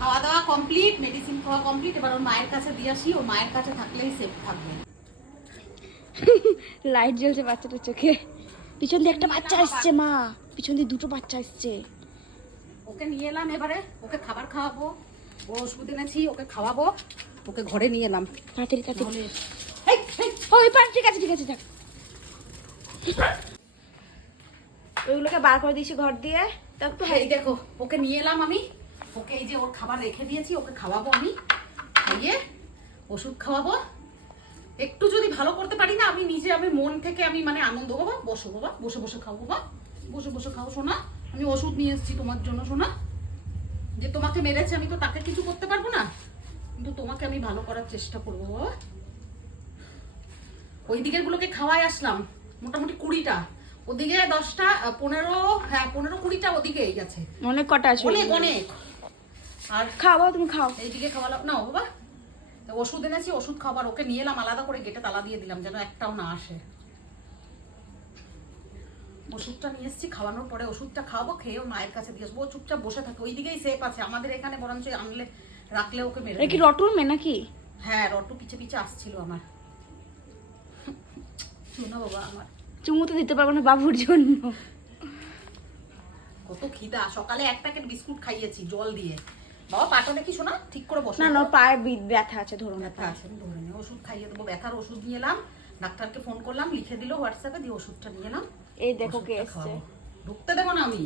খাওয়া দাওয়া complete, medicine খাওয়া কমপ্লিট। এবার ওর মায়ের কাছে দিয়ে আসি, ওর মায়ের কাছে থাকলেই সেফ থাকবে। লাইট জ্বলছে বাচ্চাটার চোখে। পিছন দিয়ে একটা বাচ্চা আসছে মা, পিছন দিয়ে দুটো বাচ্চা আসছে। ওকে নিয়ে এলাম, এবারে ওকে খাবার খাওয়াবো। ও ওষুধ এনেছি, ওকে খাওয়াবো। ওকে ঘরে নিয়ে এলাম। তাড়াতাড়ি তাড়াতাড়ি। ওই পার, ঠিক আছে ঠিক আছে, থাক। ওইগুলোকে বার করে দিয়েছি ঘর দিয়ে। তো একটু এই দেখো, ওকে নিয়ে এলাম আমি। ওকে এই যে ওর খাবার রেখে দিয়েছি, ওকে খাওয়াবো আমি। খাইয়ে ওষুধ খাওয়াবো। একটু যদি ভালো করতে পারি না, আমি নিজে আমি মন থেকে আমি মানে আনন্দ। বাবা বসো, বাবা বসে বসে খাও, বাবা বসে বসে খাও সোনা। আমি ওষুধ নিয়ে এসেছি তোমার জন্য সোনা। যে তোমাকে মেরেছে আমি তো তাকে কিছু করতে পারবো না, কিন্তু তোমাকে আমি ভালো করার চেষ্টা করবো বাবা। ওই দিকের গুলোকে খাওয়াই আসলাম মোটামুটি 20টা, ওদিকে 10টা 15, হ্যাঁ 15-20টা ওদিকে গেছে। অনেক কটা আছে, অনেক অনেক। আর খাও তুমি খাও। এইদিকে খাওয়ালাম না বাবা। ওষুধ এনেছি, ওষুধ খাবার ওকে নিয়ে এলাম আলাদা করে, গেটে তালা দিয়ে দিলাম যেন একটাও না আসে। ওষুধটা নিয়ে এসেছি, খাওয়ানোর পরে ওষুধটা খাওয়াবো, খেয়ে ওর মায়ের কাছে দিয়ে আসবো। ও চুপচাপ বসে থাকে, ওই দিকেই সেফ আছে। আমাদের এখানে বরঞ্চ আনলে রাখলে ওকে মেরে। কি রটুর মেয়ে নাকি? হ্যাঁ রটু পিছে পিছে আসছিল আমার। শোনা বাবা আমার, চুমু তো দিতে পারবো না বাবুর জন্য। কত খিদা। সকালে 1 প্যাকেট বিস্কুট খাইয়েছি জল দিয়ে। বাবা পাটা দেখি শোনা, ঠিক করে বসো। না না, পায়ে ব্যথা আছে, ধরুন ব্যথা আছে, আমি ধরে নিয়ে ওষুধ খাইয়ে দেবো। ব্যথার ওষুধ নিয়ে এলাম, ডাক্তারকে ফোন করলাম, লিখে দিল হোয়াটসঅ্যাপে, দিয়ে ওষুধটা নিয়ে এলাম। এই দেখো কে এসছে। ঢুকতে দেবো না আমি,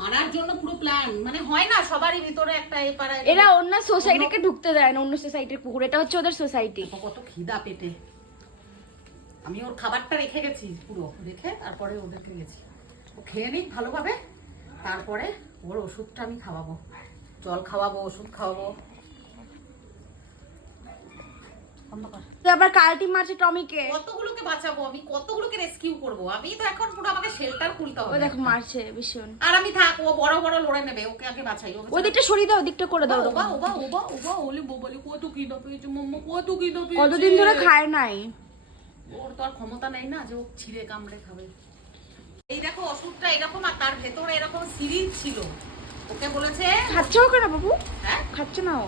মারার জন্য পুরো প্ল্যান। মানে হয় না সবারই ভিতরে একটা এ পাড়ায়। এরা অন্য সোসাইটিকে ঢুকতে দেয় না, অন্য সোসাইটির কুকুর। এটা হচ্ছে ওদের সোসাইটি। কত খিদা পেটে। আমি ওর খাবারটা রেখে গেছি, পুরো রেখে তারপরে ওদেরকে গেছি। ও খেয়ে নিক ভালোভাবে, তারপরে ওর ওষুধটা আমি খাওয়াবো। জল খাওয়াবো, ওষুধ খাওয়াবো। আবার কালটি মারছে টমিকে। কতগুলোকে বাঁচাবো আমি, কতগুলোকে রেস্কিউ করবো আমি? তো এখন পুরো আমাকে শেল্টার খুলতে হবে। ও দেখো মারছে ভীষণ। আর আমি থাক, ও বড় বড় লড়ে নেবে, ওকে আগে বাঁচাই। ওই দিকটা সরিয়ে দাও, দিকটা করে দাও। ওবা ওবা ওবা ওবা ওলে বলে কত খিদা পেয়েছে মাম্মা, কত খিদা পেয়েছে। কতদিন ধরে খায় নাই। ওর তো আর ক্ষমতা নেই না যে ও ছিঁড়ে কামড়ে খাবে। এই দেখো ওষুধটা এরকম, আর তার ভেতরে এরকম সিরিঞ্জ ছিল। ওকে বলেছে খাচ্ছে ও কেন বাবু? হ্যাঁ খাচ্ছে না ও।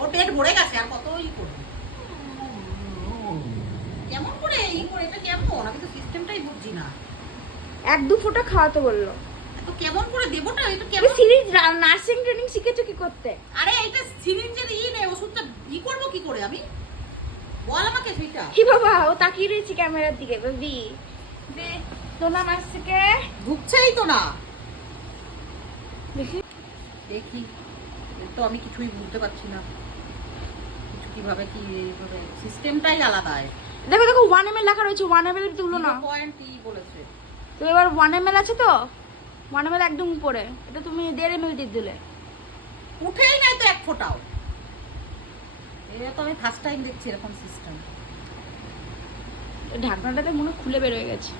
ওর পেট ভরে গেছে, আর কত ই করবে। কেমন করে ই করে, এটা কেমন? আমি তো সিস্টেমটাই বুঝছি না। 1-2 ফোঁটা খাওয়াতে বললো। তো কেমন করে দেবোটা? এটা কেমন সিরিঞ্জ? নার্সিং ট্রেনিং শিখেছো কি করতে? আরে এটা সিরিঞ্জের ই নেই, ওষুধটা ই করবো কি করে আমি? বল আমাকে সেটা। কি বাবা, ও তাকিয়ে রয়েছে ক্যামেরার দিকে। বেবি দে সোনা মাসকে ঢুকছেই তো না। দেখি দেখি, তো আমি কিছুই বুঝতে পারছি না কিছু, কিভাবে কি এইভাবে সিস্টেমটাই আলাদা। দেখো দেখো 1 ml লেখা রয়েছে, 1 ml তুলো না। পয়েন্ট ই বলেছে তো এবার 1 ml আছে তো, 1 ml একদম উপরে। এটা তুমি 1.5 ml দিয়ে দিলে। উঠেই নাই তো এক ফোঁটাও। এটা তো আমি ফার্স্ট টাইম দেখছি এরকম সিস্টেম। ঢাকনাটাতে মনে খুলে বের হয়ে গেছে।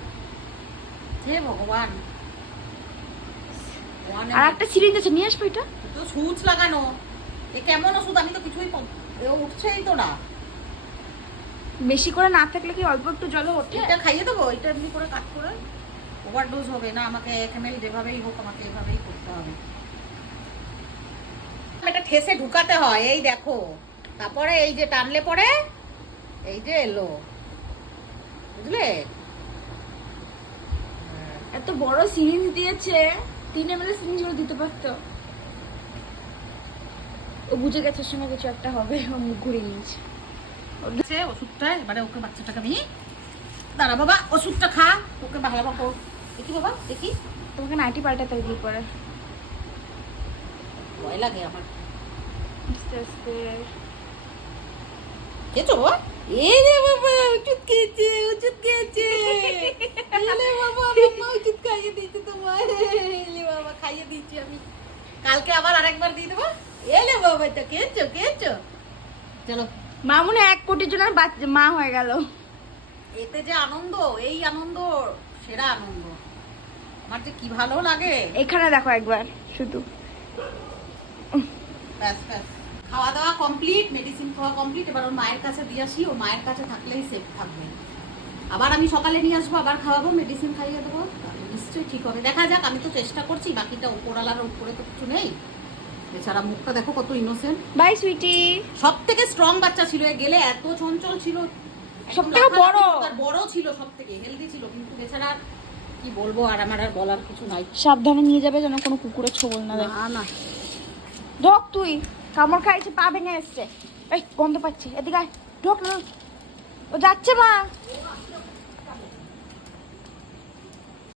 হে ভগবান। আর একটা সিরিঞ্জ আছে, নিয়ে আসবে। এটা তো সুচ লাগানো। এ কেমন ওষুধ? আমি তো কিছুই উঠছেই তো না। বেশি করে না থাকলে কি অল্প একটু জলে ওঠে? এটা খাইয়ে দেবো, এটা এমনি করে কাট করে। ওভারডোজ হবে না, আমাকে 1 ml যেভাবেই হোক আমাকে এভাবেই করতে হবে। এটা ঠেসে ঢুকাতে হয়, এই দেখো। তারপরে এই যে টানলে পরে এই যে এলো, বুঝলে? এত বড় সিরিঞ্জ দিয়েছে, 3 ml সিরিঞ্জ গুলো দিতে পারতো। ও বুঝে গেছে সময় কিছু একটা হবে, ও মুখ ঘুরিয়ে নিয়েছে। ওষুধটা এবারে ওকে, বাচ্চাটাকে আমি, দাঁড়া বাবা ওষুধটা খা, ওকে ভালো দেখি বাবা, দেখি। তোমাকে নাইটি পাল্টাতে হবে পরে। ভয় লাগে আমার। আস্তে আস্তে খেয়েছো বাবা? এই রে বাবা, ওষুধ খেয়েছে, ওষুধ খেয়েছে। এলে বাবা, মাম্মা ওষুধ খাইয়ে দিয়েছে তোমার। এলে বাবা, খাইয়ে দিয়েছি আমি। কালকে আবার আরেকবার দিয়ে দেবো। এলে বাবা, তো খেয়েছো খেয়েছো। চলো। মা মনে 1 কোটির জন্য মা হয়ে গেল। এতে যে আনন্দ, এই আনন্দ সেরা আনন্দ। আমার যে কি ভালো লাগে। এখানে দেখো একবার শুধু। ব্যাস ব্যাস, খাওয়া দাওয়া কমপ্লিট, মেডিসিন খাওয়া কমপ্লিট। এবার ওর মায়ের কাছে দিয়ে আসি, ওর মায়ের কাছে থাকলেই সেফ থাকবে। আবার আমি সকালে নিয়ে আসবো, আবার খাওয়াবো, মেডিসিন খাইয়ে দেবো। নিশ্চয়ই ঠিক হবে, দেখা যাক। আমি তো চেষ্টা করছি, বাকিটা উপরালার উপরে তো কিছু নেই। বেচারা মুখটা দেখো কত ইনোসেন্ট। বাই সুইটি। সব থেকে স্ট্রং বাচ্চা ছিল, এ গেলে এত চঞ্চল ছিল, সবথেকে বড়। বড় ছিল, সব থেকে হেলদি ছিল, কিন্তু বেচারা কি বলবো, আর আমার আর বলার কিছু নাই। সাবধানে নিয়ে যাবে যেন কোনো কুকুরের ছোবল না দেয়। না না, ঢোক তুই, কামড় খাইছে, পা ভেঙে এসছে। এই গন্ধ পাচ্ছি, এদিকে আয়, ঢোক না। ও যাচ্ছে মা।